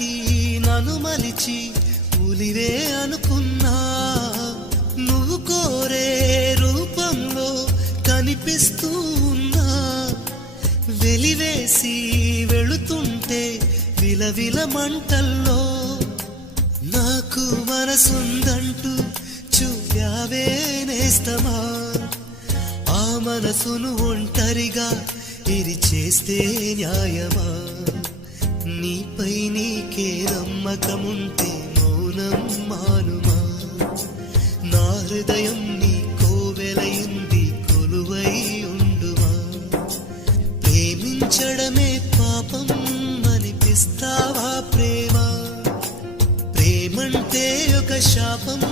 దాటి నన్ను మలిచి పులివే అనుకున్నా, నువ్వు కోరే రూపంలో కనిపిస్తూ ఉన్నా, వెలివేసి వెళుతుంటే విలవిల మంటల్లో నాకు మనసుందంటూ చూపావే నేస్తమా, ఆ మనసును ఒంటరిగా ఇరిచేస్తే న్యాయమా, నీపై నీకే నమ్మకముంటే మౌనం మానుమా, నా హృదయం నీ కోవెలయింది కొలువై ఉండుమా, ప్రేమించడమే పాపం అనిపిస్తావా ప్రేమ, ప్రేమంటే ఒక శాపం